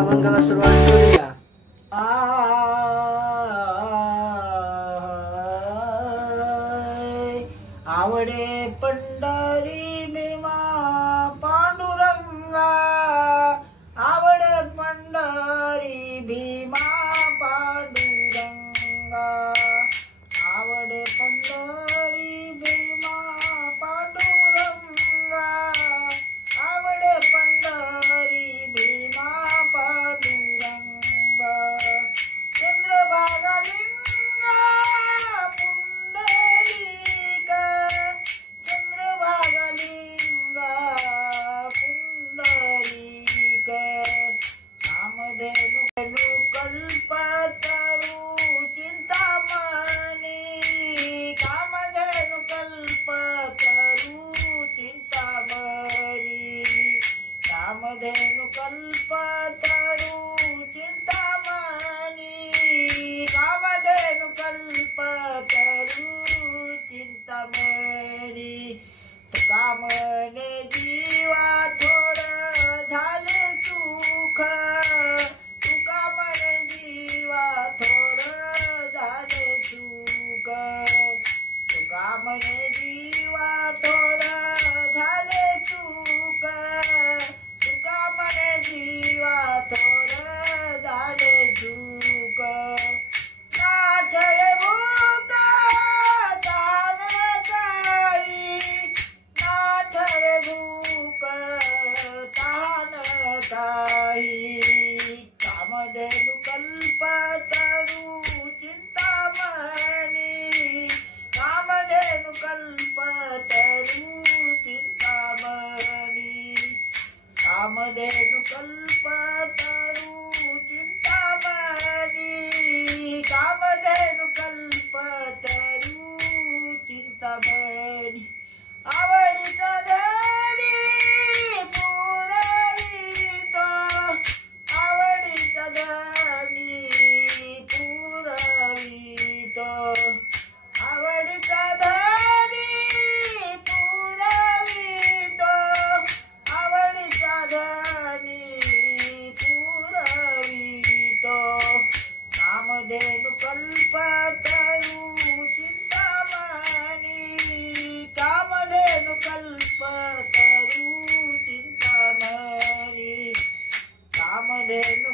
अभंगाला सुरुवात करूया। आवडे पंढरी भीमा पांडुरंगा, आवडे पंढरी भीमा पांडुरंगा, आवडे पंढरी भीमा पांडुरंगा, आवडे पंढरी भीमा पांडुरंगा, चंद्रभागा लिंगा पुंडलिक, चंद्रभागा लिंगा पुंडलिक, कामधेनु कल्पतरू चिंतामणी, कामधेनु कल्पतरू चिंतामणी, कामधेनु कल्पतरू चिंतामणी, कामधेनु कल्पतरू चिंतामणी, कामने जीवा थोड झाले सुख, कामने जीवा थोड झाले सुख, कामने जीवा थोड झाले सुख, कामने जीवा थोड झाले सुख, नाठळे भूत दान काही, नाठळे भूक तान काही, कामधेनु कल्पतरू चिंतामणी, कामधेनु कल्पतरू चिंतामणी, कामधेनु कल्पतरू चिंतामणी, कामधेनु कल्पतरू चिंतामणी, आवडीचा धनी पुरवितो, आवडीचा धनी पुरवितो, आवडीचा धनी पुरवितो, आवडीचा धनी पुरवितो, कामधेनु कल्पतरू चिंतामणी, कामधेनु कल्पतरू चिंतामणी, कामधेनु